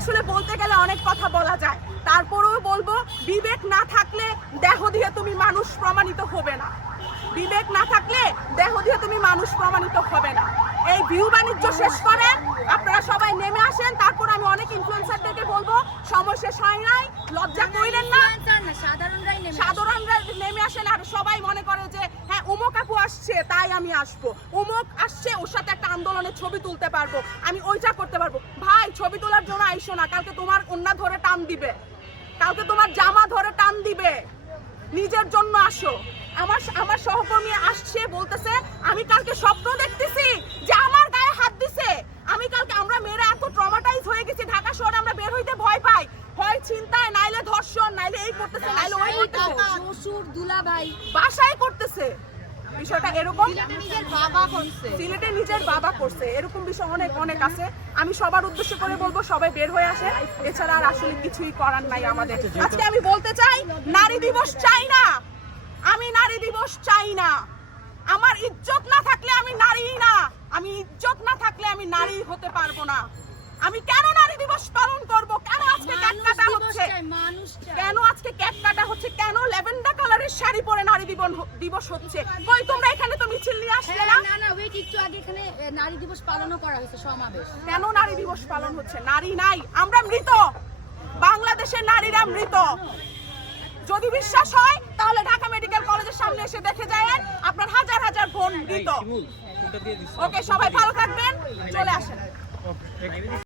আসলে বলতে গেলে অনেক কথা বলা যায়। তারপরেও বলব বিবেক না থাকলে দেহ দিয়ে তুমি মানুষ প্রমাণিত হবে না। বিবেক না থাকলে দেহ দিয়ে তুমি মানুষ প্রমাণিত হবে না। এই ভিউ বাণিজ্য শেষ করেন আপনারা সবাই নেমে আসেন তারপর আমি অনেক ইনফ্লুয়েন্সারদেরকে বলব সময় শেষ হয় নাই লজ্জা কইলেন না সাধারণরাই নেমে সাধারণরা নেমে আসেন আর সবাই মনে করে যে হ্যাঁ উমক আসছে তাই আমি আসব। উমক আসছে ওর সাথে একটা আন্দোলনের ছবি তুলতে পারব। আমি ওইটা করতে পারব। ভাই ছবি তোলার জন্য আইসো না। কালকে তোমার অন্যা ধরে টান দিবে। কালকে তোমার জামা ধরে টান দিবে। নিজের জন্য আসো। আমার আমার সহকর্মী আসছে বলতেছে আমি কালকে স্বপ্ন দেখতেছি যে আমার গায়ে হাত দিছে। আমি কালকে আমরা মেয়েরা এত ট্রমাটাইজ হয়ে গেছি ঢাকা শহরে আমরা বের হইতে ভয় পাই। হয় চিন্তায় নাইলে ধর্ষণ নাইলে এই করতেছে নাইলে ওই করতেছে। শ্বশুর দুলাভাই। বাসায় করতেছে। বিষয়টা এরকম। সিলেটে নিজের বাবা করছে। এরকম বিষয় অনেক অনেক আছে। আমি সবার উদ্দেশ্য করে বলব, সবাই বের হয়ে আসে এছাড়া আর আসলে কিছুই করার নাই আমাদের। আজকে আমি বলতে চাই, নারী দিবস চাই না। আমি নারী দিবস চাই না। আমার ইজ্জত না থাকলে আমি নারী না। আমি ইজ্জত না থাকলে আমি নারী হতে পারব না। আমি কেন নারী দিবস পালন করব কেন আজকে কেক মানুষ কাটা দিবস হচ্ছে চাই, মানুষ চাই। আজকে কেক কাটা হচ্ছে কেন? ল্যাভেন্ডার কালারের শাড়ি পরে নারী দিবস দিবস হচ্ছে। কই তোমরা এখানে তো মিছিল নিয়ে আসলে হ্যাঁ, না না না ওয়েট একটু আগে এখানে নারী দিবস পালনও করা হয়েছে সমাবেশ। কেন নারী দিবস পালন হচ্ছে? নারী নাই আমরা মৃত। বাংলাদেশের নারীরা মৃত। যদি বিশ্বাস হয় তাহলে ঢাকা মেডিকেল কলেজের সামনে এসে দেখে যায় আপনার হাজার হাজার বোন মৃত। ওকে সবাই ভালো থাকবেন। চলে আসেন।